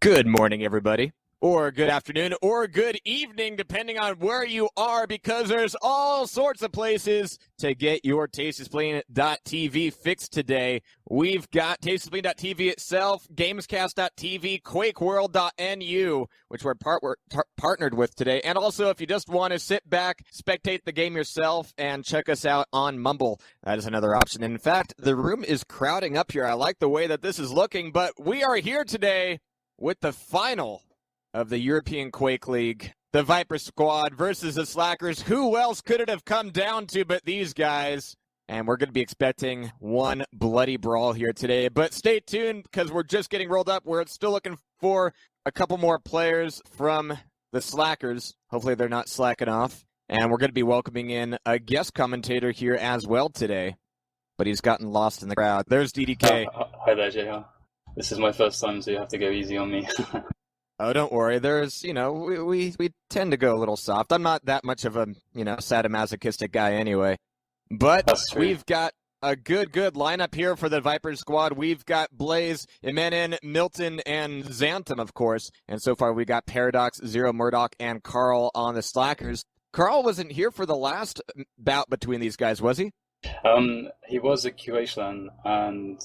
Good morning, everybody, or good afternoon, or good evening, depending on where you are, because there's all sorts of places to get your TastySpleen.tv fixed today. We've got TastySpleen.tv itself, Gamescast.tv, QuakeWorld.nu, which we're partnered with today. And also, if you just want to sit back, spectate the game yourself, and check us out on Mumble, that is another option. In fact, the room is crowding up here. I like the way that this is looking, but we are here today with the final of the European Quake League, the Viper Squad versus the Slackers. Who else could it have come down to but these guys? And we're going to be expecting one bloody brawl here today. But stay tuned, because we're just getting rolled up. We're still looking for a couple more players from the Slackers. Hopefully they're not slacking off. And we're going to be welcoming in a guest commentator here as well today. But he's gotten lost in the crowd. There's DDK. Hi there, Jehar. This is my first time, so you have to go easy on me. Oh, don't worry. There's, we tend to go a little soft. I'm not that much of a, sadomasochistic guy anyway. But we've got a good lineup here for the Viper squad. We've got Blaze, Ihminen, Milton, and Xantom, of course. And so far we got Paradoks, Zero Murdoch, and Carl on the Slackers. Carl wasn't here for the last bout between these guys, was he? He was at QHLAN, and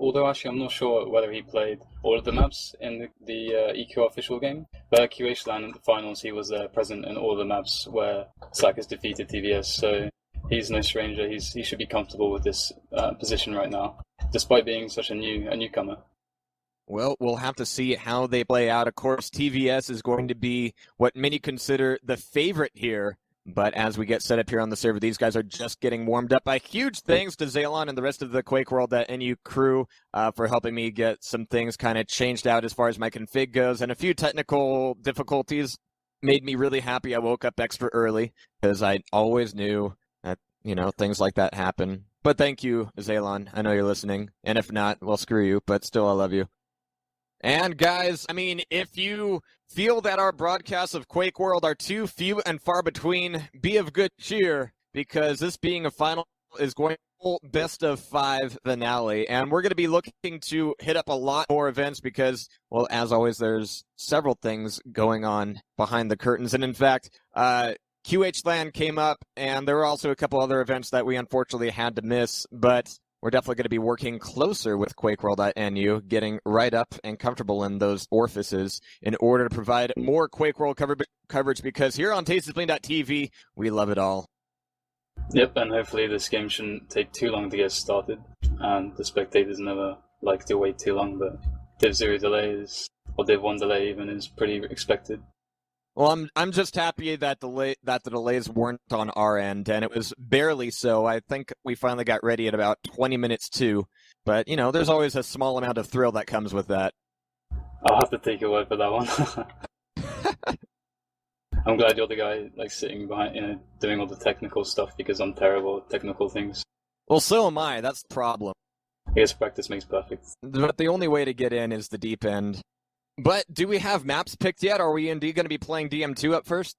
although actually I'm not sure whether he played all of the maps in the EQ official game, but at QHLAN in the finals he was present in all of the maps where Slackers defeated TVS, so he's no stranger. He should be comfortable with this position right now, despite being such a newcomer. Well, we'll have to see how they play out. Of course, TVS is going to be what many consider the favorite here. But as we get set up here on the server, these guys are just getting warmed up. A huge thanks to Zaylon and the rest of the Quake World.nu crew for helping me get some things kind of changed out as far as my config goes. And a few technical difficulties made me really happy I woke up extra early, because I always knew that, things like that happen. But thank you, Zaylon. I know you're listening. And if not, well, screw you. But still, I love you. And guys, if you feel that our broadcasts of Quake World are too few and far between, be of good cheer, because this being a final is going to be best of 5 finale. And we're going to be looking to hit up a lot more events because, well, as always, there's several things going on behind the curtains. And in fact, QHLAN came up, and there were also a couple other events that we unfortunately had to miss, but we're definitely going to be working closer with QuakeWorld.nu, getting right up and comfortable in those orifices in order to provide more Quake World coverage, because here on TastySpleen.tv, we love it all. Yep, and hopefully this game shouldn't take too long to get started, and the spectators never like to wait too long, but Div 0 delays, or Div 1 delay even, is pretty expected. Well, I'm just happy that the delays weren't on our end, and it was barely so. I think we finally got ready at about 20 minutes to, but, there's always a small amount of thrill that comes with that. I'll have to take your word for that one. I'm glad you're the guy, sitting behind, doing all the technical stuff, because I'm terrible at technical things. Well, so am I. That's the problem. I guess practice makes perfect. But the only way to get in is the deep end. But do we have maps picked yet? Are we indeed going to be playing DM2 up first?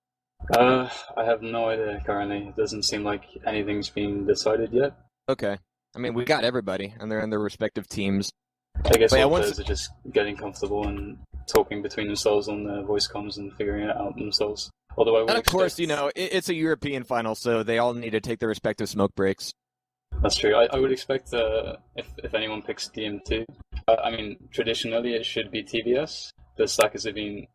I have no idea currently. It doesn't seem like anything's been decided yet. Okay. We got everybody, and they're in their respective teams. I guess all players are just getting comfortable and talking between themselves on their voice comms and figuring it out themselves. Although I would of course, it's a European final, so they all need to take their respective smoke breaks. That's true. I would expect if anyone picks DM2, traditionally it should be TVS. The Slackers have been,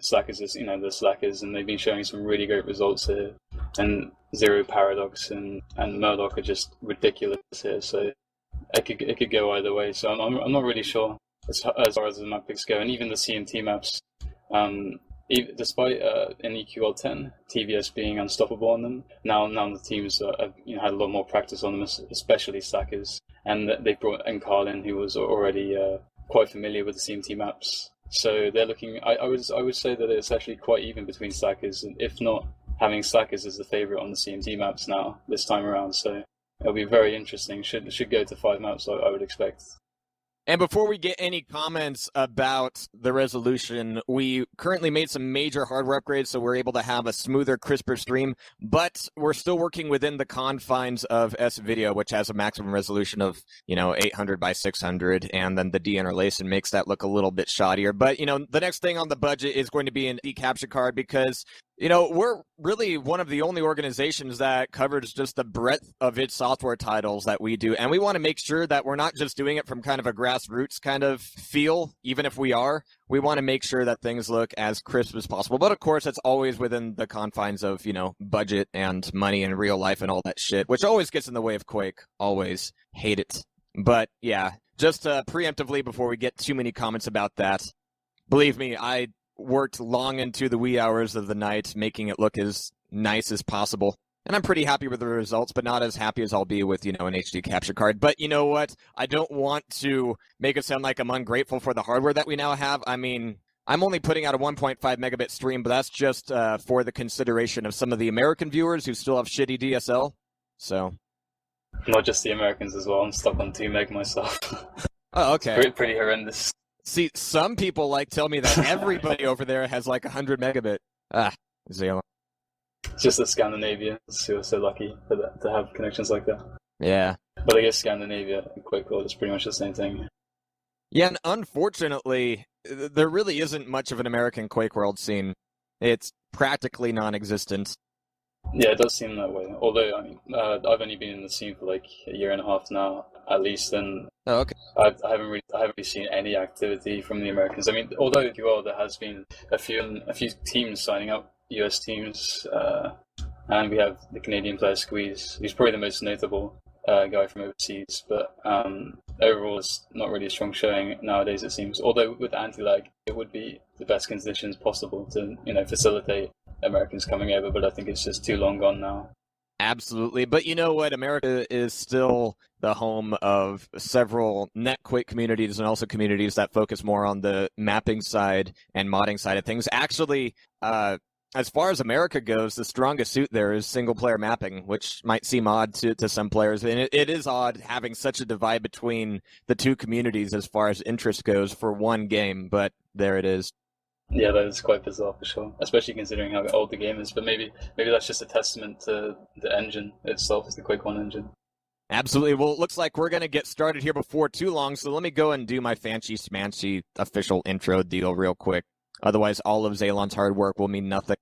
Slackers is, the Slackers, and they've been showing some really great results here. And Zero, Paradoks, and Murdoch are just ridiculous here. So it could go either way. So I'm not really sure as far as the map picks go, and even the CMT maps. Despite in EQL10 TVS being unstoppable on them, now the teams have had a lot more practice on them, especially Slackers, and they brought in Carl in, who was already quite familiar with the CMT maps. So they're looking. I would say that it's actually quite even between Slackers, and if not, having Slackers as the favorite on the CMT maps now this time around. So it'll be very interesting. Should go to 5 maps, I would expect. And before we get any comments about the resolution, we currently made some major hardware upgrades, so we're able to have a smoother, crisper stream, but we're still working within the confines of S-Video, which has a maximum resolution of, 800 by 600, and then the deinterlacing makes that look a little bit shoddier. But, the next thing on the budget is going to be an capture card because we're really one of the only organizations that covers just the breadth of its software titles that we do. And we want to make sure that we're not just doing it from kind of a grassroots kind of feel, even if we are. We want to make sure that things look as crisp as possible. But of course, it's always within the confines of, budget and money and real life and all that shit, which always gets in the way of Quake. Always hate it. But yeah, just preemptively before we get too many comments about that, believe me, I worked long into the wee hours of the night making it look as nice as possible. And I'm pretty happy with the results, but not as happy as I'll be with, an HD capture card. But you know what? I don't want to make it sound like I'm ungrateful for the hardware that we now have. I mean, I'm only putting out a 1.5 megabit stream, but that's just for the consideration of some of the American viewers who still have shitty DSL. So, not just the Americans as well. I'm stuck on 2 meg myself. Oh, okay. It's pretty horrendous. See, some people tell me that everybody over there has 100 megabit. Zayla. It's just the Scandinavians who are so lucky to have connections like that. Yeah. But I guess Scandinavia and Quake World is pretty much the same thing. Yeah, and unfortunately, there really isn't much of an American Quake World scene. It's practically non-existent. Yeah, it does seem that way. Although, I've only been in the scene for a year and a half now, at least, and oh, okay. I haven't really seen any activity from the Americans. I mean, although there has been a few teams signing up, US teams, and we have the Canadian player Squeeze, who's probably the most notable guy from overseas. But overall, it's not really a strong showing nowadays, it seems. Although with anti-lag, it would be the best conditions possible to facilitate Americans coming over, but I think it's just too long gone now. Absolutely. But you know what? America is still the home of several NetQuake communities and also communities that focus more on the mapping side and modding side of things. Actually, as far as America goes, the strongest suit there is single-player mapping, which might seem odd to some players. And it is odd having such a divide between the two communities as far as interest goes for one game, but there it is. Yeah, that is quite bizarre for sure, especially considering how old the game is. But maybe that's just a testament to the engine itself, is the Quake 1 engine. Absolutely. Well, it looks like we're going to get started here before too long, so let me go and do my fancy-smancy official intro deal real quick. Otherwise, all of Zaylon's hard work will mean nothing.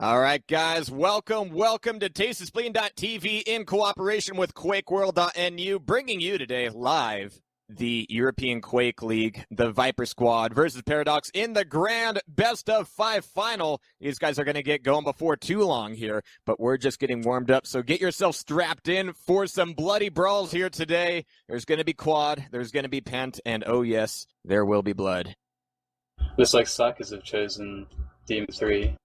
All right, guys, welcome to TasteOfSpleen.tv in cooperation with QuakeWorld.nu, bringing you today live the European Quake League, the Viper Squad versus Paradoks in the grand best-of-5 final. These guys are going to get going before too long here, but we're just getting warmed up, so get yourself strapped in for some bloody brawls here today. There's going to be quad, there's going to be pent, and oh yes, there will be blood. Looks like Slackers have chosen DM3.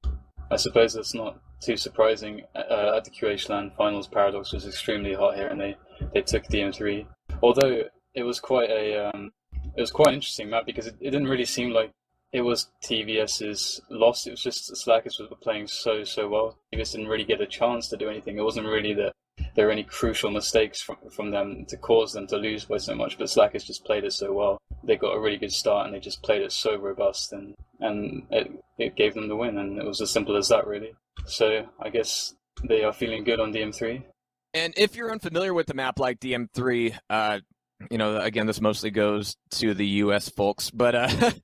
I suppose that's not too surprising. At the QH-LAN finals, Paradoks was extremely hot here, and they took DM3. Although it was quite an interesting map because it didn't really seem like it was TVS's loss. It was just Slackers were playing so well. TVS didn't really get a chance to do anything. It wasn't really that there were any crucial mistakes from them to cause them to lose by so much, but Slackers just played it so well. They got a really good start and they just played it so robust, and it gave them the win, and it was as simple as that, really. So I guess they are feeling good on DM3. And if you're unfamiliar with the map like DM3, again, this mostly goes to the U.S. folks, but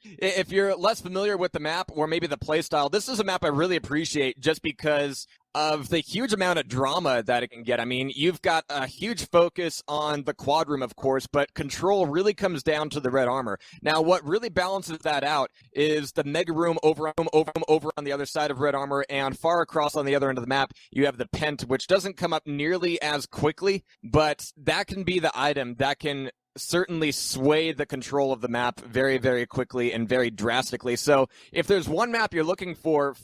if you're less familiar with the map or maybe the playstyle, this is a map I really appreciate just because of the huge amount of drama that it can get. I mean, you've got a huge focus on the quad room, of course, but control really comes down to the red armor. Now, what really balances that out is the mega room over on the other side of red armor, and far across on the other end of the map, you have the pent, which doesn't come up nearly as quickly, but that can be the item that can certainly sway the control of the map very, very quickly and very drastically. So if there's one map you're looking for,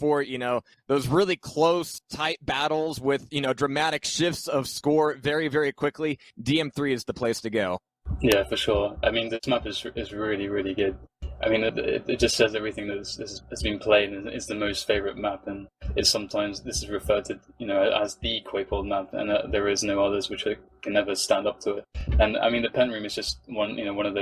those really close, tight battles with, dramatic shifts of score very, very quickly, DM3 is the place to go. Yeah, for sure. I mean, this map is really, really good. I mean, it just says everything that has been played, and it's the most favorite map, and it's sometimes this is referred to, as the Quake World map, and there is no others which can never stand up to it. And I mean, the pen room is just one of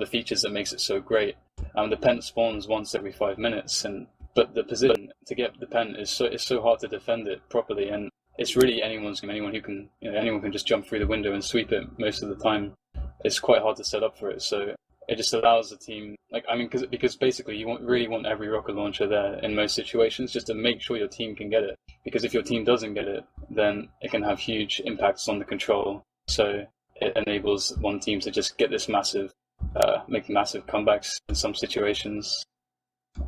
the features that makes it so great. The pen spawns once every 5 minutes, but the position to get the pen is so hard to defend it properly, and it's really anyone who can anyone can just jump through the window and sweep it most of the time. It's quite hard to set up for it, so it just allows the team, because basically you really want every rocket launcher there in most situations, just to make sure your team can get it. Because if your team doesn't get it, then it can have huge impacts on the control. So it enables one team to just get this make massive comebacks in some situations.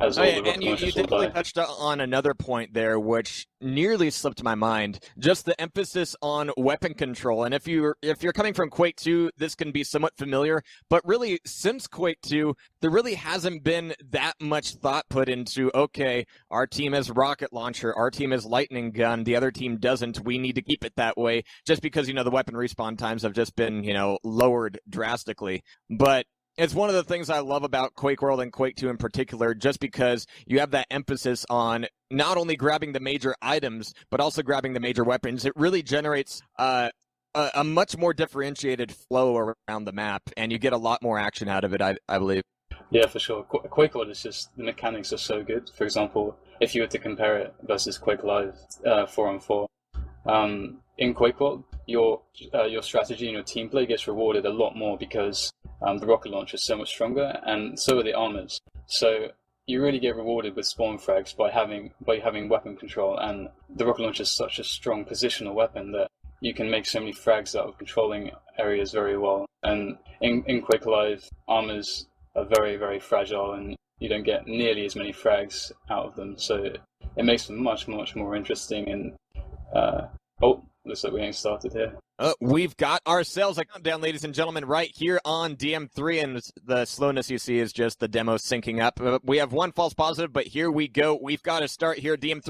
As all the rocket and you launchers will definitely die. touched on another point there, which nearly slipped my mind. Just the emphasis on weapon control. And if you're coming from Quake 2, this can be somewhat familiar. But really, since Quake 2, there really hasn't been that much thought put into, okay, our team has rocket launcher, our team has lightning gun, the other team doesn't. We need to keep it that way, just because the weapon respawn times have just been lowered drastically. But it's one of the things I love about Quake World and Quake 2 in particular, just because you have that emphasis on not only grabbing the major items, but also grabbing the major weapons. It really generates a much more differentiated flow around the map, and you get a lot more action out of it, I believe. Yeah, for sure. Quake World is just, the mechanics are so good. For example, if you were to compare it versus Quake Live 4-on-4, in Quake World, your strategy and your team play gets rewarded a lot more because the rocket launcher is so much stronger, and so are the armors. So you really get rewarded with spawn frags by having weapon control, and the rocket launcher is such a strong positional weapon that you can make so many frags out of controlling areas very well. And in Quake Live, armors are very, very fragile, and you don't get nearly as many frags out of them. So it makes them much, much more interesting. And looks like we're getting started here. We've got ourselves a countdown, ladies and gentlemen, right here on DM3, and the slowness you see is just the demo syncing up. We have one false positive, but here we go. We've got to start here, DM3.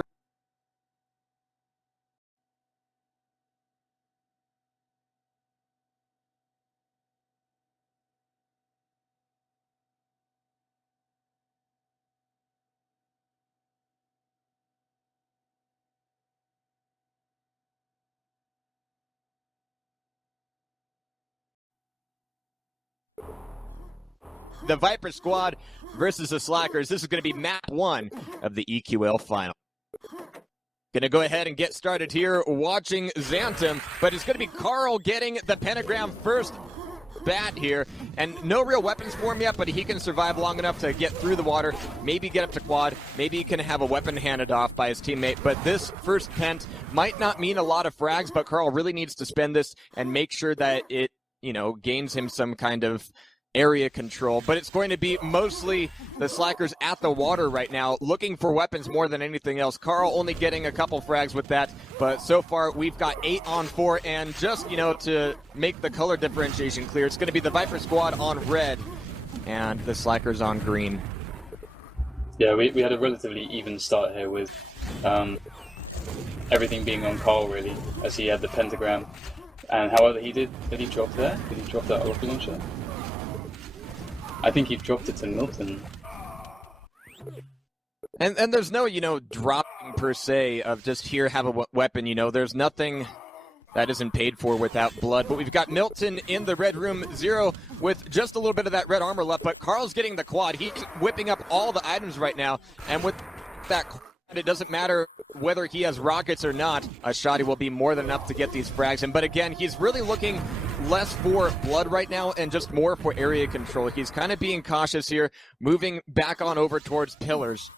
The Viper Squad versus the Slackers. This is going to be map 1 of the EQL final. Going to go ahead and get started here watching Xantom, but it's going to be Carl getting the pentagram first bat here, and no real weapons for him yet, but he can survive long enough to get through the water, maybe get up to quad, maybe he can have a weapon handed off by his teammate. But this first pent might not mean a lot of frags, but Carl really needs to spend this and make sure that it gains him some kind of area control. But it's going to be mostly the Slackers at the water right now, looking for weapons more than anything else. Carl only getting a couple frags with that, but so far we've got 8-on-4, and just, to make the color differentiation clear, it's going to be the Viper Squad on red and the Slackers on green. Yeah, we had a relatively even start here with everything being on Carl, really, as he had the pentagram. And however, did he drop there? Did he drop that rocket launcher? I think he dropped it to Milton. And there's no, dropping per se of just here, have a weapon, there's nothing that isn't paid for without blood. But we've got Milton in the red room 0 with just a little bit of that red armor left, but Carl's getting the quad. He's whipping up all the items right now, and with that quad, it doesn't matter whether he has rockets or not, a shotty will be more than enough to get these frags in. But again, he's really looking less for blood right now and just more for area control. He's kind of being cautious here, moving back on over towards pillars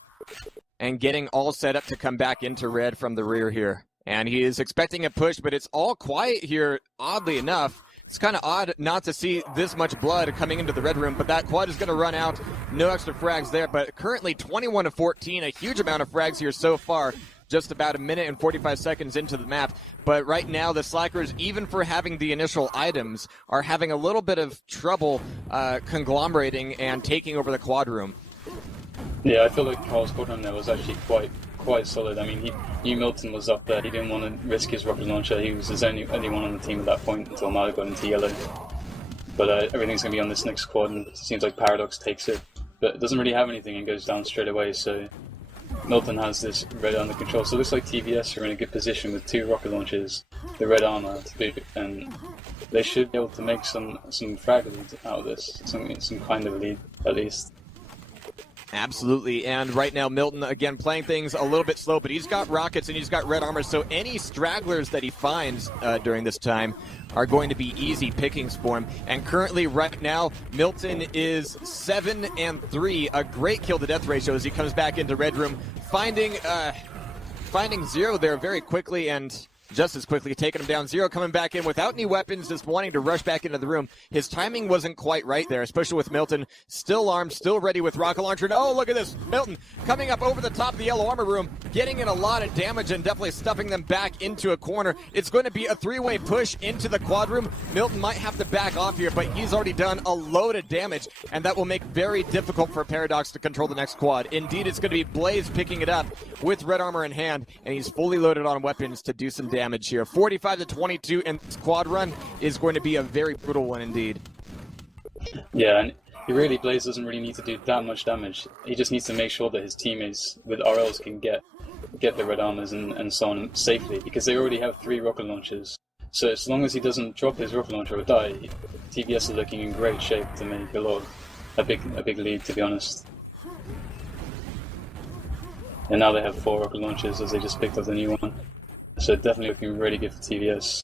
and getting all set up to come back into red from the rear here. And he is expecting a push, but it's all quiet here, oddly enough. It's kind of odd not to see this much blood coming into the red room, but that quad is going to run out. No extra frags there, but currently 21-14, a huge amount of frags here so far. Just about 1 minute and 45 seconds into the map. But right now, the Slackers, even for having the initial items, are having a little bit of trouble conglomerating and taking over the quad room. Yeah, I feel like Carl's quad room there was actually quite solid. I mean, he knew Milton was up there. He didn't want to risk his rocket launcher. He was his only one on the team at that point until Milo got into yellow. But everything's going to be on this next quad, and it seems like Paradoks takes it. but it doesn't really have anything and goes down straight away. So Milton has this red under control. So it looks like TVS are in a good position with 2 rocket launchers, the red armor to boot, and they should be able to make some frag lead out of this, some kind of lead at least. Absolutely, and right now Milton, again, playing things a little bit slow, but he's got rockets and he's got red armor, so any stragglers that he finds during this time are going to be easy pickings for him. And currently, right now, Milton is 7-3, a great kill-to-death ratio as he comes back into Red Room, finding Zero there very quickly, and just as quickly taking him down. Zero coming back in without any weapons, just wanting to rush back into the room. His timing wasn't quite right there, especially with Milton still armed, still ready with rocket launcher. And oh, look at this. Milton coming up over the top of the yellow armor room, getting in a lot of damage and definitely stuffing them back into a corner. It's going to be a 3-way push into the quad room. Milton might have to back off here, but he's already done a load of damage, and that will make very difficult for Paradoks to control the next quad. Indeed, it's going to be Blaze picking it up with red armor in hand, and he's fully loaded on weapons to do some damage here. 45-22, and this quad run is going to be a very brutal one indeed. Yeah, and Blaze doesn't really need to do that much damage. He just needs to make sure that his teammates with RLs can get the red armors and so on safely, because they already have 3 rocket launchers. So as long as he doesn't drop his rocket launcher or die, TVS are looking in great shape to make a big lead, to be honest. And now they have 4 rocket launchers as they just picked up the new one. So definitely looking really good for TVS.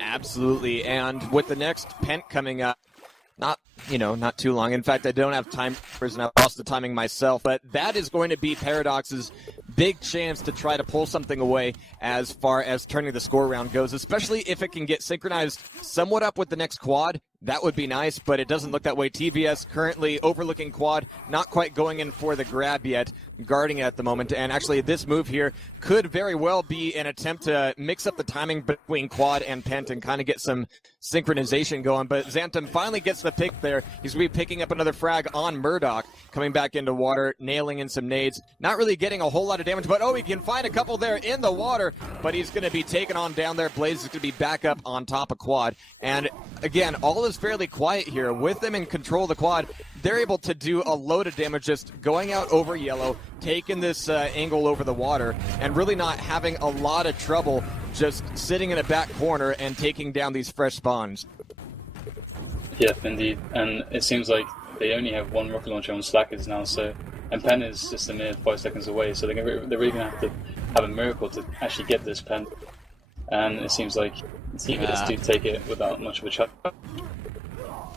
Absolutely, and with the next Pent coming up, not too long. In fact, I don't have time and I've lost the timing myself, but that is going to be Paradox's big chance to try to pull something away as far as turning the score around goes, especially if it can get synchronized somewhat up with the next quad. That would be nice, but it doesn't look that way. TVS currently overlooking quad, not quite going in for the grab yet, guarding it at the moment. And actually, this move here could very well be an attempt to mix up the timing between quad and Pent and kind of get some synchronization going. But Xantom finally gets the pick there. He's going to be picking up another frag on Murdoch, coming back into water, nailing in some nades. Not really getting a whole lot of damage, but he can find a couple there in the water, but he's going to be taken on down there. Blaze is going to be back up on top of quad. And again, all is fairly quiet here. With them in control of the quad, they're able to do a load of damage just going out over yellow, taking this angle over the water, and really not having a lot of trouble just sitting in a back corner and taking down these fresh spawns. Yep, indeed. And it seems like they only have 1 rocket launcher on Slackers now, and Pen is just a mere 5 seconds away, so they're really going to have a miracle to actually get this Pen. And it seems like TVS do take it without much of a challenge.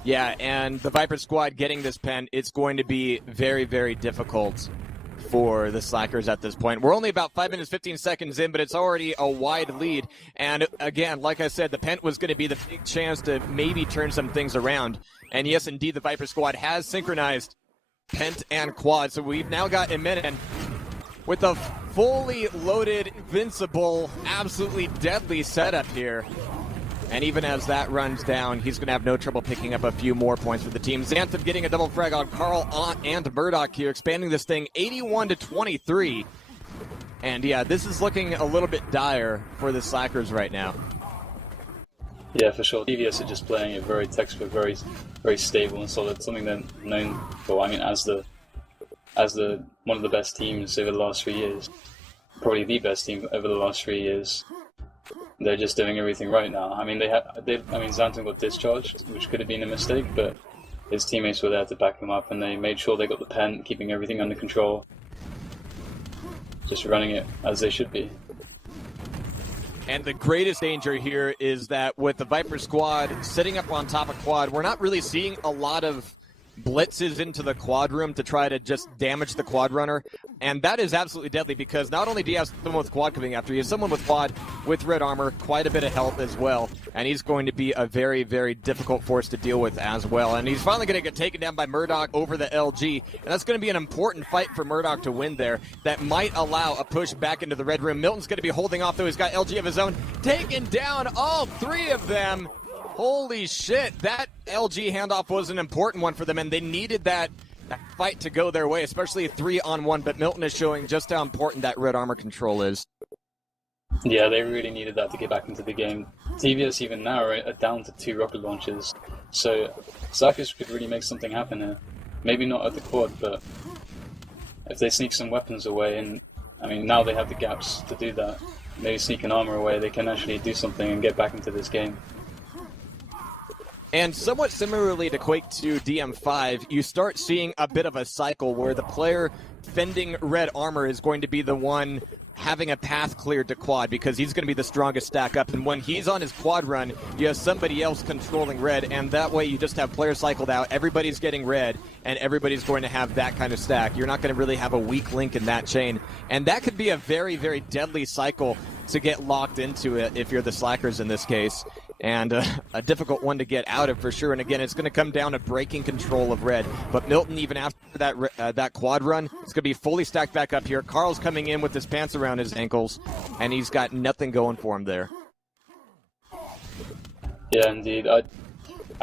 Yeah, and the Viper squad getting this Pen, it's going to be very, very difficult for the Slackers at this point. We're only about 5 minutes, 15 seconds in, but it's already a wide lead. And again, like I said, the Pen was going to be the big chance to maybe turn some things around. And yes, indeed, the Viper squad has synchronized Pent and quad. So we've now got Ihminen with a fully loaded, invincible, absolutely deadly setup here. And even as that runs down, he's going to have no trouble picking up a few more points for the team. Xantom getting a double frag on Carl and Murdoch here, expanding this thing 81-23. And yeah, this is looking a little bit dire for the Slackers right now. Yeah, for sure. TVS are just playing it very textbook, very, very stable and solid. Something they're known for. I mean, as one of the best teams over the last 3 years, probably the best team over the last 3 years. They're just doing everything right now. I mean, Xantom got discharged, which could have been a mistake, but his teammates were there to back him up, and they made sure they got the Pen, keeping everything under control, just running it as they should be. And the greatest danger here is that with the Viper squad sitting up on top of quad, we're not really seeing a lot of blitzes into the quad room to try to just damage the quad runner, and that is absolutely deadly because not only do you have someone with quad coming after you, someone with quad with red armor, quite a bit of health as well, and he's going to be a very, very difficult force to deal with as well. And he's finally going to get taken down by Murdoch over the LG, and that's going to be an important fight for Murdoch to win there. That might allow a push back into the red room. Milton's going to be holding off though. He's got LG of his own, taking down all 3 of them. Holy shit, that LG handoff was an important one for them, and they needed that fight to go their way, especially a 3-on-1, but Milton is showing just how important that red armor control is. Yeah, they really needed that to get back into the game. TVS even now are down to 2 rocket launches, so Slackers could really make something happen here. maybe not at the quad, but if they sneak some weapons away, and I mean now they have the gaps to do that, maybe sneak an armor away, they can actually do something and get back into this game. And somewhat similarly to Quake 2 DM5, you start seeing a bit of a cycle where the player fending red armor is going to be the one having a path cleared to quad because he's going to be the strongest stack up. And when he's on his quad run, you have somebody else controlling red, and that way you just have players cycled out. Everybody's getting red, and everybody's going to have that kind of stack. You're not going to really have a weak link in that chain. And that could be a very, very deadly cycle to get locked into it if you're the slackers in this case. And a difficult one to get out of for sure. And again, it's going to come down to breaking control of red. But Milton, even after that quad run, it's going to be fully stacked back up here. Carl's coming in with his pants around his ankles, and he's got nothing going for him there. Yeah, indeed. I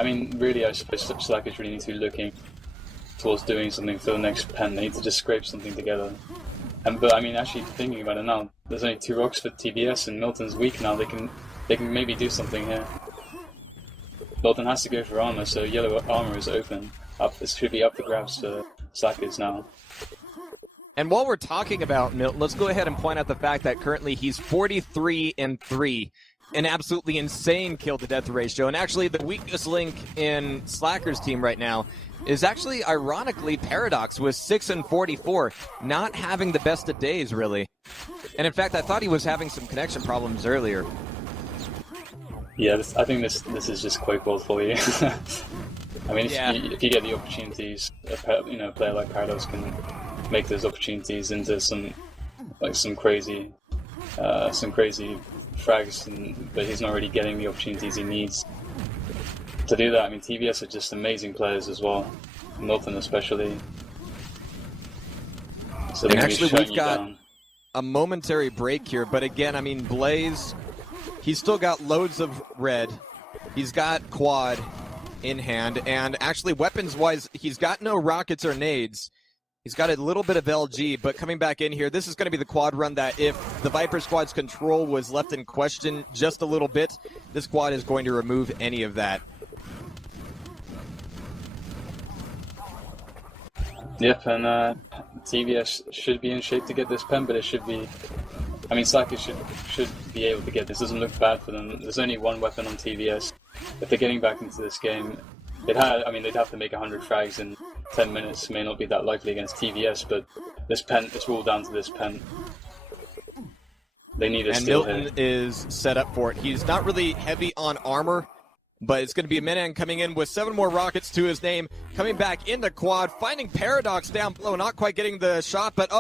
mean, really, I suppose slackers really need to be looking towards doing something for the next pen. They need to just scrape something together. But I mean, actually thinking about it now, there's only 2 rocks for TBS, and Milton's weak now. They can maybe do something here. Milton has to go for armor, so yellow armor is open. This should be up for grabs for slackers now. And while we're talking about Milton, let's go ahead and point out the fact that currently he's 43-3, an absolutely insane kill-to-death ratio. And actually, the weakest link in Slacker's team right now is actually, ironically, Paradoks with 6-44, not having the best of days, really. And in fact, I thought he was having some connection problems earlier. Yeah, I think this is just Quake World for you. I mean, if you get the opportunities, a player like Paradoks can make those opportunities into some crazy frags, but he's not really getting the opportunities he needs to do that. I mean, TVS are just amazing players as well, Milton especially. So and actually, we've got a momentary break here, but again, I mean, Blaze, he's still got loads of red. He's got quad in hand, and actually, weapons-wise, he's got no rockets or nades. He's got a little bit of LG, but coming back in here, this is going to be the quad run that if the Viper Squad's control was left in question just a little bit, this quad is going to remove any of that. Yep, and TVS should be in shape to get this pen, but it should be... I mean, Slackers should be able to get this. Doesn't look bad for them. There's only one weapon on TVS. If they're getting back into this game, they'd have to make 100 frags in 10 minutes. May not be that likely against TVS, but this pen, it's ruled down to this pen. They need a steal here. And Milton is set up for it. He's not really heavy on armor, but it's going to be Ihminen coming in with 7 more rockets to his name, coming back in the quad, finding Paradoks down below, not quite getting the shot, but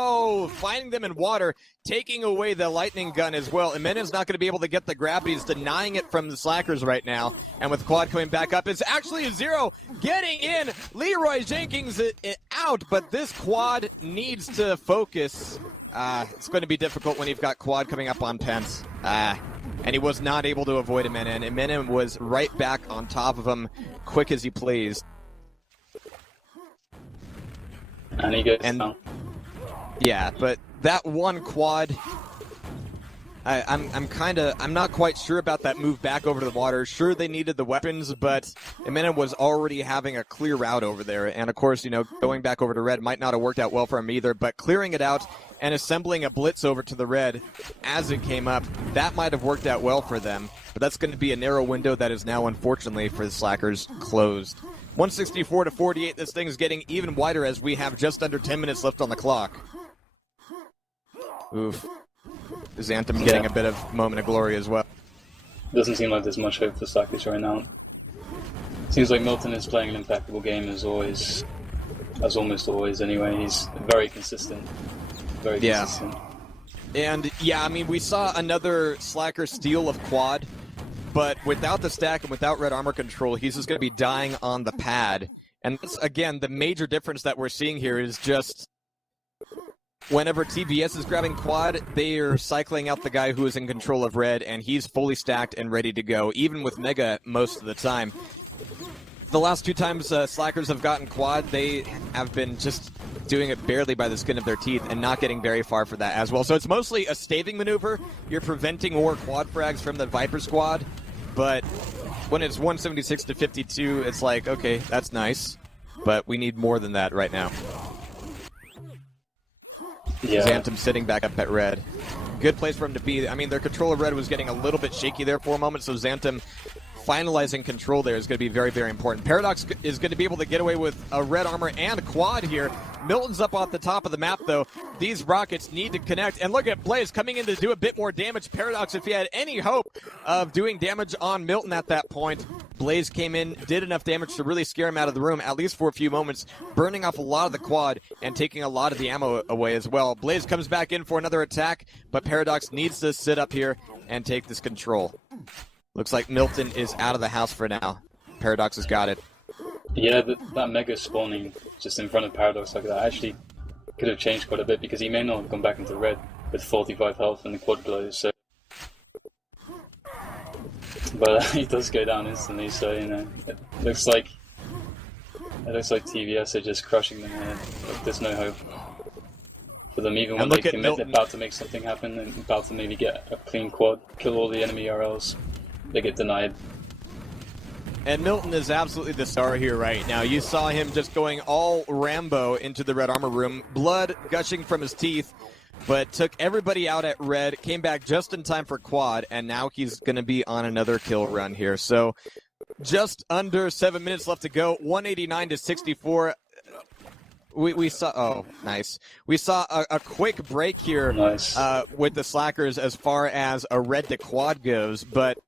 finding them in water, taking away the lightning gun as well. Ihminen's not going to be able to get the grab, but he's denying it from the slackers right now. And with quad coming back up, it's actually a 0 getting in. Leroy Jenkins it out, but this quad needs to focus. It's going to be difficult when you've got quad coming up on Pence. And he was not able to avoid Ihminen. Ihminen was right back on top of him, quick as he pleased. And he gets down. Yeah, but that one quad, I'm not quite sure about that move back over to the water. Sure, they needed the weapons, but Ihminen was already having a clear route over there. And of course, going back over to red might not have worked out well for him either, but clearing it out and assembling a blitz over to the red as it came up, that might have worked out well for them. But that's going to be a narrow window that is now, unfortunately, for the Slackers, closed. 164-48, this thing's getting even wider as we have just under 10 minutes left on the clock. Oof. Xantom getting a bit of moment of glory as well. Doesn't seem like there's much hope for Slackers right now. Seems like Milton is playing an impeccable game as always. As almost always anyway. He's very consistent. Very consistent. And I mean, we saw another Slacker steal of quad, but without the stack and without red armor control, he's just going to be dying on the pad. And that's, again, the major difference that we're seeing here is just whenever TVS is grabbing quad, they are cycling out the guy who is in control of red, and he's fully stacked and ready to go, even with Mega most of the time. The last 2 times Slackers have gotten quad, they have been just doing it barely by the skin of their teeth and not getting very far for that as well. So it's mostly a staving maneuver. You're preventing more quad frags from the Viper squad, but when it's 176-52, it's like, okay, that's nice. but we need more than that right now. Yeah. Xantom sitting back up at red. Good place for him to be. I mean, their control of red was getting a little bit shaky there for a moment, so Xantom finalizing control there is going to be very, very important. Paradoks is going to be able to get away with a red armor and quad here. Milton's up off the top of the map, though. These rockets need to connect. And look at Blaze coming in to do a bit more damage. Paradoks, if he had any hope of doing damage on Milton at that point, Blaze came in, did enough damage to really scare him out of the room, at least for a few moments, burning off a lot of the quad and taking a lot of the ammo away as well. Blaze comes back in for another attack, but Paradoks needs to sit up here and take this control. Looks like Milton is out of the house for now. Paradoks has got it. Yeah, that mega spawning just in front of Paradoks like that actually could have changed quite a bit, because he may not have gone back into red with 45 health and the quad blows. So, but he does go down instantly. So it looks like TVS are just crushing them here. There's no hope for them, even when they commit. They're about to make something happen and about to maybe get a clean quad, kill all the enemy RLs. They get denied. And Milton is absolutely the star here right now. You saw him just going all Rambo into the red armor room, blood gushing from his teeth, but took everybody out at red, came back just in time for quad, and now he's going to be on another kill run here. So just under 7 minutes left to go, 189 to 64. We saw, oh, nice. We saw a quick break here nice. With the Slackers as far as a red to quad goes,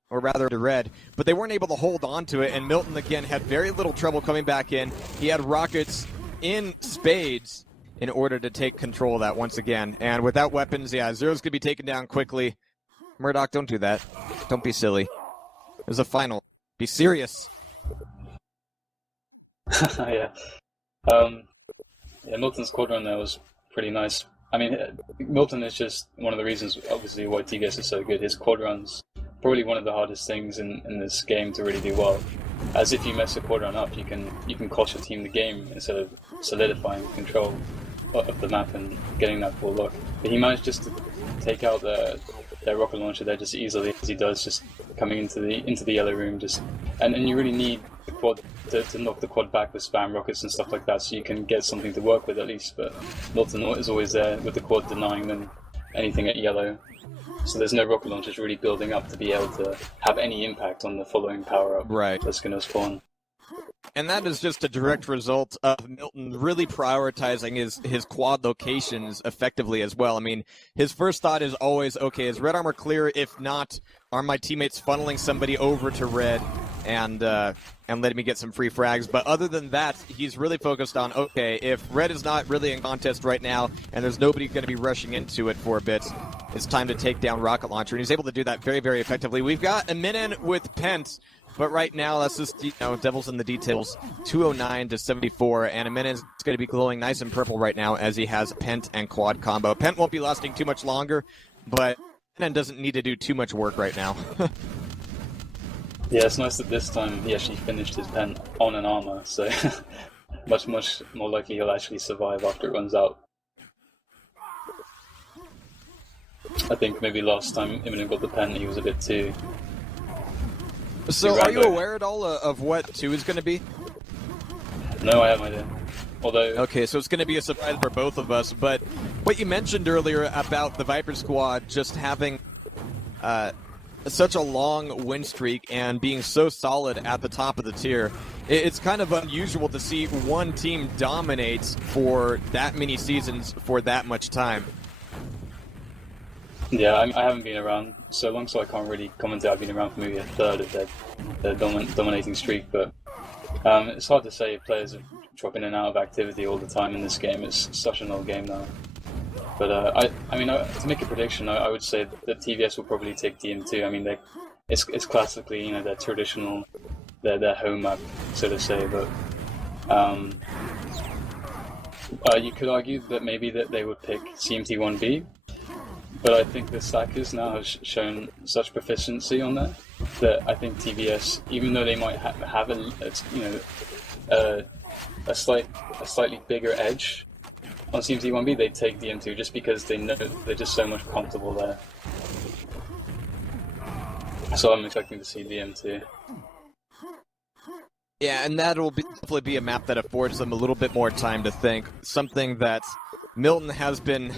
or rather to red, but they weren't able to hold on to it, and Milton, again, had very little trouble coming back in. He had rockets in spades in order to take control of that once again, and without weapons, yeah, Zero's going to be taken down quickly. Murdoch, don't do that. Don't be silly. There's a final. Be serious. Yeah. Yeah, Milton's quad run there was pretty nice. I mean, Milton is just one of the reasons, obviously, why TVS is so good. His quad run's probably one of the hardest things in this game to really do well. As if you mess a quad run up, you can cost your team the game instead of solidifying control of the map and getting that full look. But he managed just to take out their rocket launcher there just easily as he does, just coming into the yellow room. And you really need the quad to knock the quad back with spam rockets and stuff like that, so you can get something to work with at least. But Milton is always there with the quad denying them anything at yellow, so there's no rocket launchers really building up to be able to have any impact on the following power up that's going to spawn. And that is just a direct result of Milton really prioritizing his quad locations effectively as well. I mean, his first thought is always, okay, is red armor clear? If not, are my teammates funneling somebody over to red and letting me get some free frags? But other than that, he's really focused on, okay, if red is not really in contest right now and there's nobody going to be rushing into it for a bit, it's time to take down rocket launcher. And he's able to do that very, very effectively. We've got Ihminen with Pent. But right now, that's just, devil's in the details. 209 to 74, and Ihminen is going to be glowing nice and purple right now as he has Pent and quad combo. Pent won't be lasting too much longer, but Ihminen doesn't need to do too much work right now. Yeah, it's nice that this time he actually finished his Pent on an armor, so much more likely he'll actually survive after it runs out. I think maybe last time Ihminen got the Pent, he was a bit too... So, are you aware at all of what 2 is going to be? No, I have no idea. Although... Okay, so it's going to be a surprise for both of us, but what you mentioned earlier about the Viper Squad just having such a long win streak and being so solid at the top of the tier, it's kind of unusual to see one team dominate for that many seasons for that much time. Yeah, I haven't been around so long, so I can't really comment. I've been around for maybe a third of their dominating streak, but it's hard to say. Players are dropping in and out of activity all the time in this game. It's such an old game now. But I mean, to make a prediction, I would say that TVS will probably take DM2. I mean, it's classically, their traditional, their home map, so to say. But you could argue that maybe that they would pick CMT1B. But I think the Slackers now have shown such proficiency on that I think TVS, even though they might have a slightly bigger edge on CMT1B, they take DM2 just because they know they're just so much comfortable there. So I'm expecting to see DM2. Yeah, and definitely be a map that affords them a little bit more time to think. Something that Milton has been,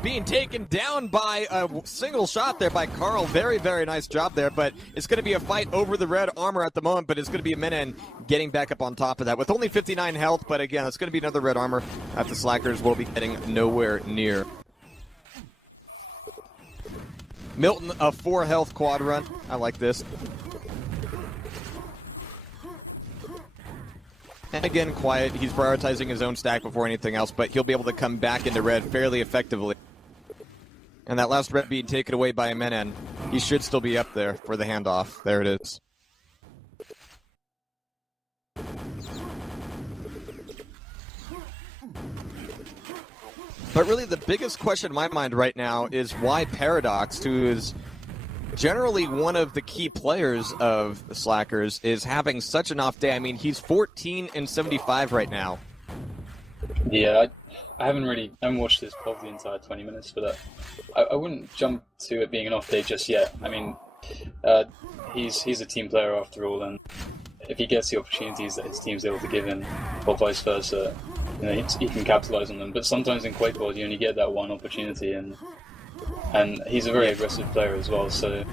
being taken down by a single shot there by Carl. Very, very nice job there, but it's going to be a fight over the red armor at the moment, but it's going to be Ihminen getting back up on top of that with only 59 health, but again, it's going to be another red armor that the Slackers will be getting nowhere near. Milton, a 4 health quad run. I like this. And again, quiet. He's prioritizing his own stack before anything else, but he'll be able to come back into red fairly effectively. And that last red being taken away by Ihminen, he should still be up there for the handoff. There it is. But really the biggest question in my mind right now is why Paradoks, who is generally one of the key players of the Slackers, is having such an off day. I mean, he's 14 and 75 right now. Yeah, I haven't watched this probably the entire 20 minutes, but I wouldn't jump to it being an off day just yet. I mean, he's a team player after all, and if he gets the opportunities that his team's able to give him, or vice versa, you know, he can capitalize on them. But sometimes in Quake World, you only get that one opportunity, and he's a very aggressive player as well, so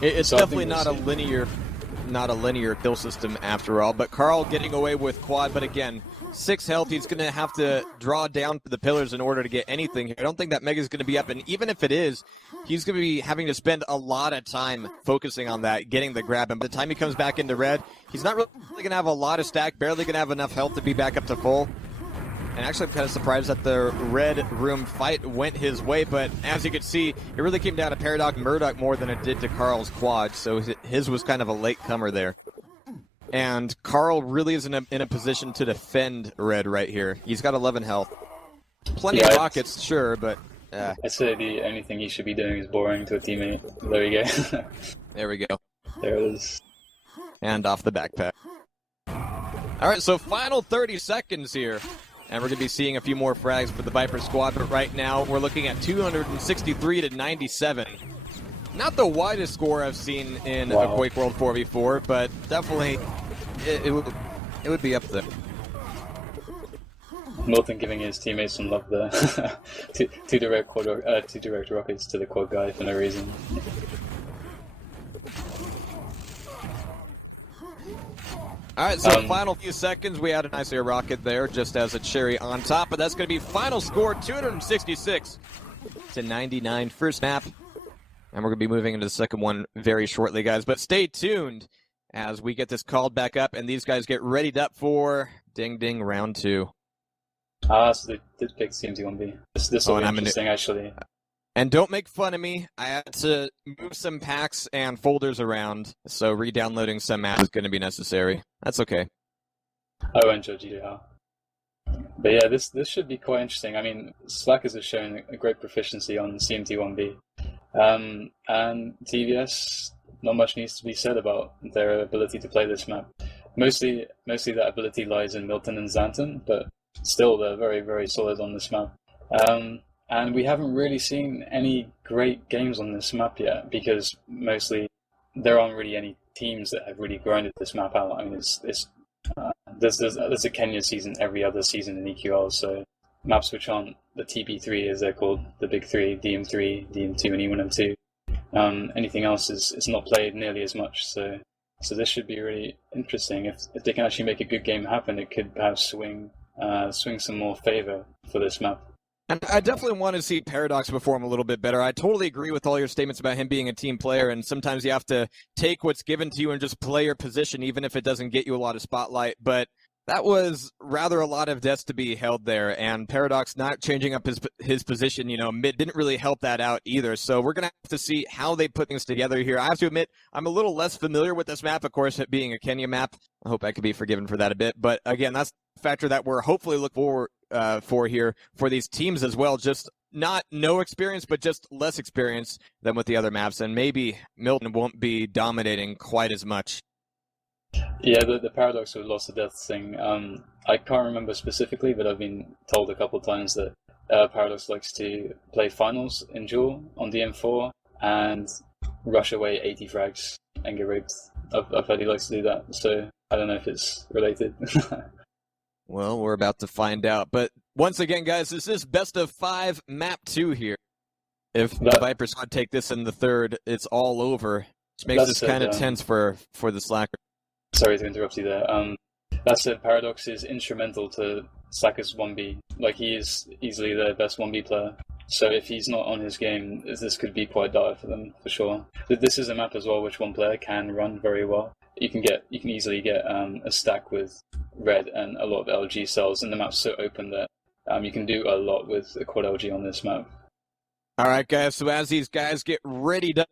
it's definitely not a linear kill system after all. But Carl getting away with quad, but again, 6 health. He's going to have to draw down the pillars in order to get anything here. I don't think that Mega's going to be up, and even if it is, he's going to be having to spend a lot of time focusing on that, getting the grab. And by the time he comes back into red, he's not really going to have a lot of stack, barely going to have enough health to be back up to full. And actually, I'm kind of surprised that the red room fight went his way, but as you can see, it really came down to Paradox Murdoch more than it did to Carl's quad, so his was kind of a late comer there. And Carl really is in a position to defend red right here. He's got 11 health. Plenty of rockets, sure, but... I'd say the only thing he should be doing is boring to a teammate. There we go. There we go. There it is. And off the backpack. All right, so final 30 seconds here. And we're going to be seeing a few more frags for the Viper squad, but right now we're looking at 263 to 97. Not the widest score I've seen in a Quake World 4v4, but definitely it would be up there. Milton giving his teammates some love there. two direct rockets to the quad guy for no reason. All right, so final few seconds, we had a nice air rocket there, just as a cherry on top, but that's going to be final score, 266 to 99, first map. And we're going to be moving into the second one very shortly, guys. But stay tuned as we get this called back up and these guys get readied up for Ding Ding round 2. So they did pick CMT1B. This will be interesting, actually. And don't make fun of me. I had to move some packs and folders around, so re-downloading some maps is going to be necessary. That's okay. I won't judge you, Jehar. But yeah, this should be quite interesting. I mean, Slackers have shown a great proficiency on CMT1B. And TVS, not much needs to be said about their ability to play this map. Mostly that ability lies in Milton and Xantom, but still they're very, very solid on this map. And we haven't really seen any great games on this map yet, because mostly there aren't really any teams that have really grinded this map out. I mean, there's a Kenya season every other season in EQL, so maps which aren't the TP3 as they're called, the big three, DM3, DM2, and E1M2. Anything else is not played nearly as much, so this should be really interesting. If they can actually make a good game happen, it could perhaps swing some more favor for this map. And I definitely want to see Paradoks perform a little bit better. I totally agree with all your statements about him being a team player, and sometimes you have to take what's given to you and just play your position, even if it doesn't get you a lot of spotlight. But that was rather a lot of deaths to be held there, and Paradoks not changing up his position, mid didn't really help that out either. So we're going to have to see how they put things together here. I have to admit, I'm a little less familiar with this map, of course, it being a Kenya map. I hope I could be forgiven for that a bit. But again, that's a factor that we're hopefully looking forward for here for these teams as well. Just not no experience, but just less experience than with the other maps. And maybe Milton won't be dominating quite as much. Yeah, the Paradoks with lost to death thing. I can't remember specifically, but I've been told a couple of times that Paradoks likes to play finals in duel on DM4 and rush away 80 frags and get raped I've heard he likes to do that, so I don't know if it's related. Well, we're about to find out. But once again, guys, this is best of 5 map 2 here. If the Viper squad take this in the third, it's all over. Which makes this kind of tense for the Slacker. Sorry to interrupt you there. That said, Paradoks is instrumental to Slacker's 1B. Like, he is easily their best 1B player. So if he's not on his game, this could be quite dire for them, for sure. This is a map as well which one player can run very well. You can easily get a stack with red and a lot of LG cells, and the map's so open that you can do a lot with a quad LG on this map. All right, guys, so as these guys get readied up,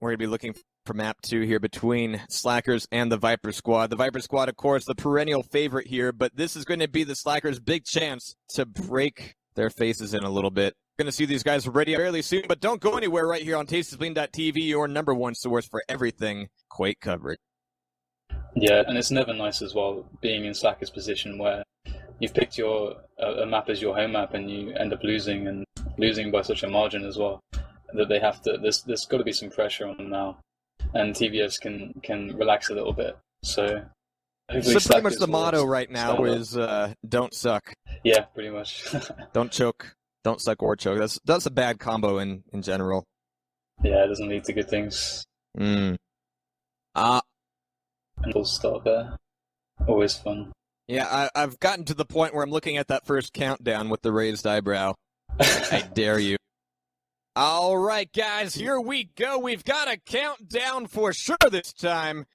we're going to be looking for map 2 here between Slackers and the Viper squad. The Viper squad, of course, the perennial favorite here, but this is going to be the Slackers' big chance to break their faces in a little bit. We're going to see these guys ready fairly soon, but don't go anywhere right here on TastySpleen.tv, your #1 source for everything Quake coverage. Yeah, and it's never nice as well being in Slacker's position where you've picked a map as your home map and you end up losing by such a margin as well that they have to. There's got to be some pressure on them now, and TVS can relax a little bit. So pretty much the motto right now is don't suck. Yeah, pretty much. Don't choke, don't suck or choke. That's a bad combo in general. Yeah, it doesn't lead to good things. And we'll start there. Always fun. Yeah, I've gotten to the point where I'm looking at that first countdown with the raised eyebrow. I dare you. All right, guys, here we go. We've got a countdown for sure this time.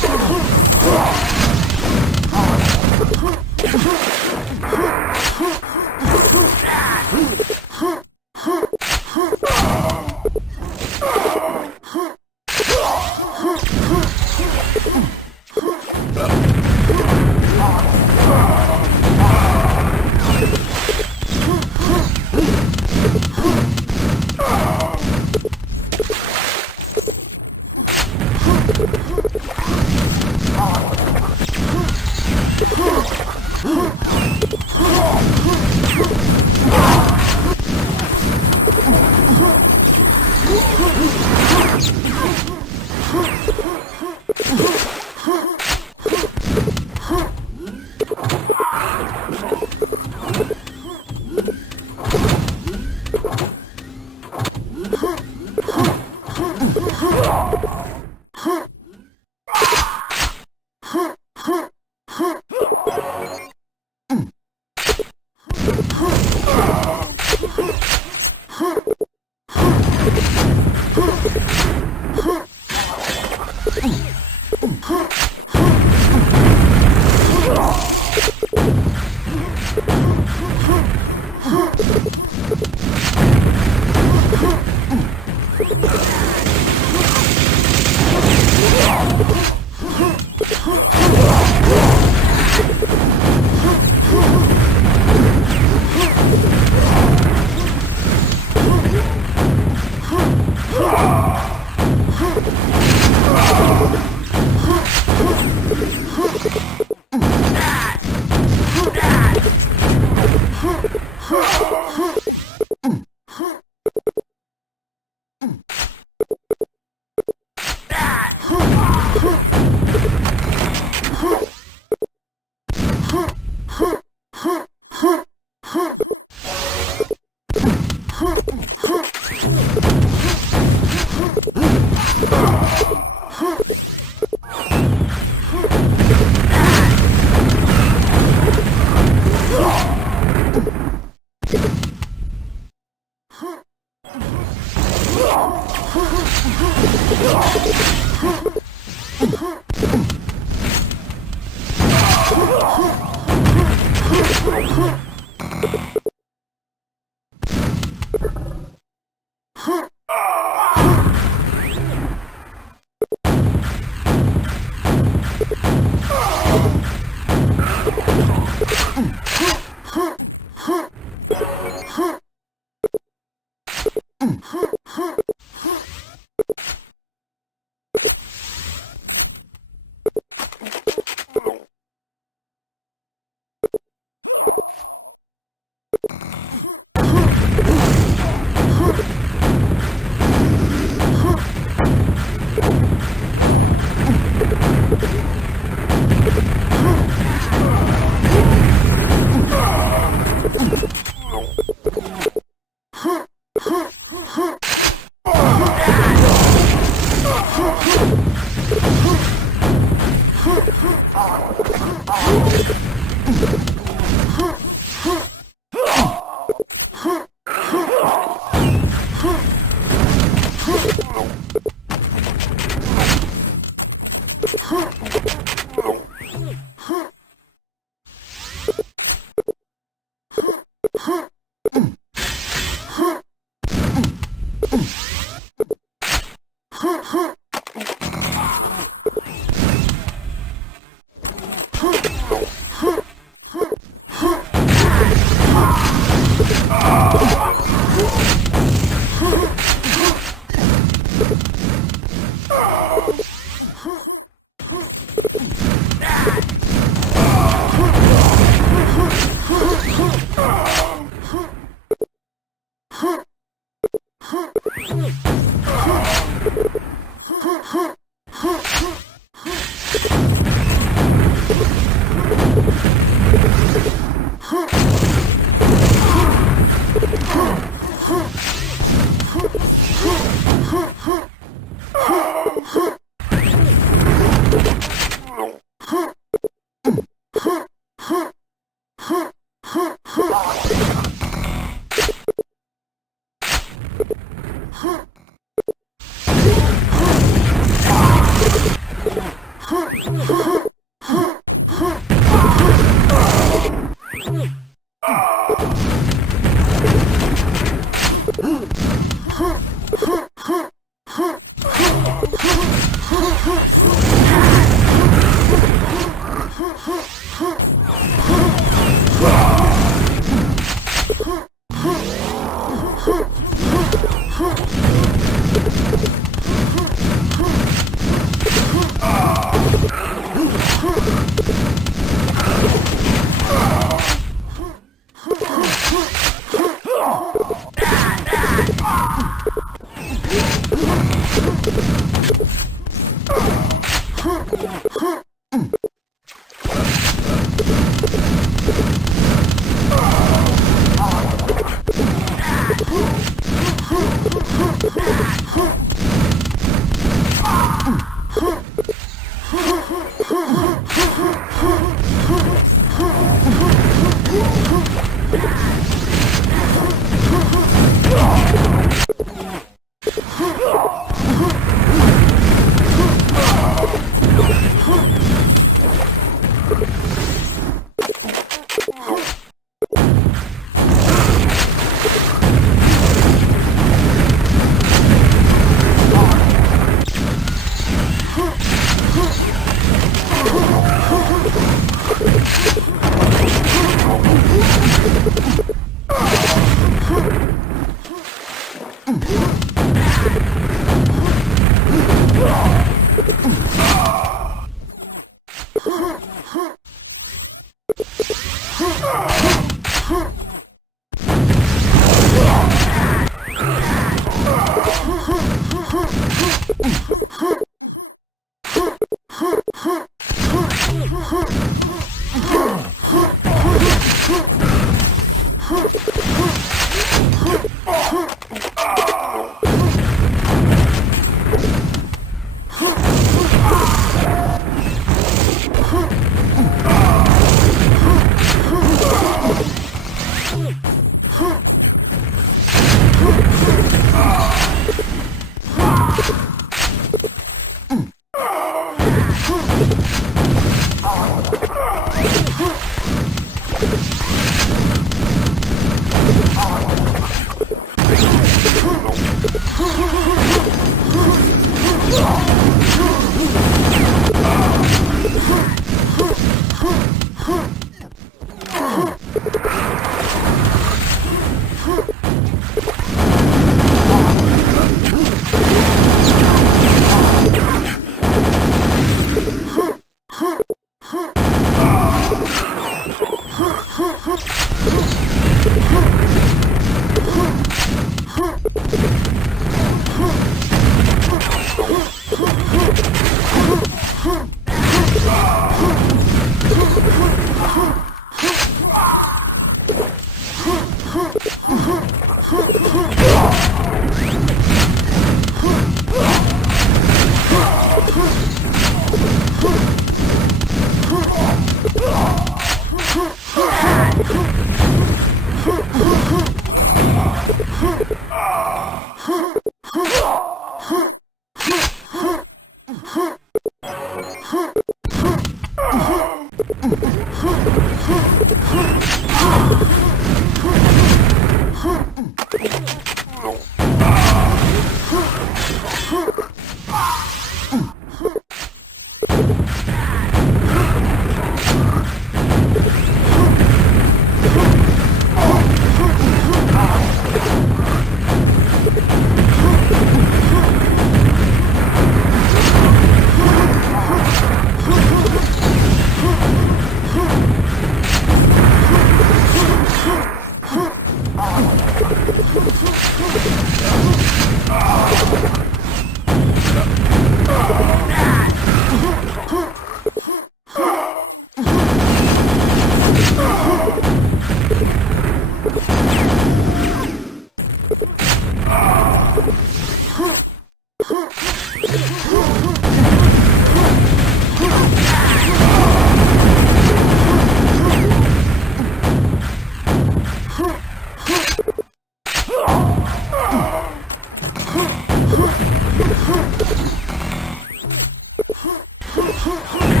Huh?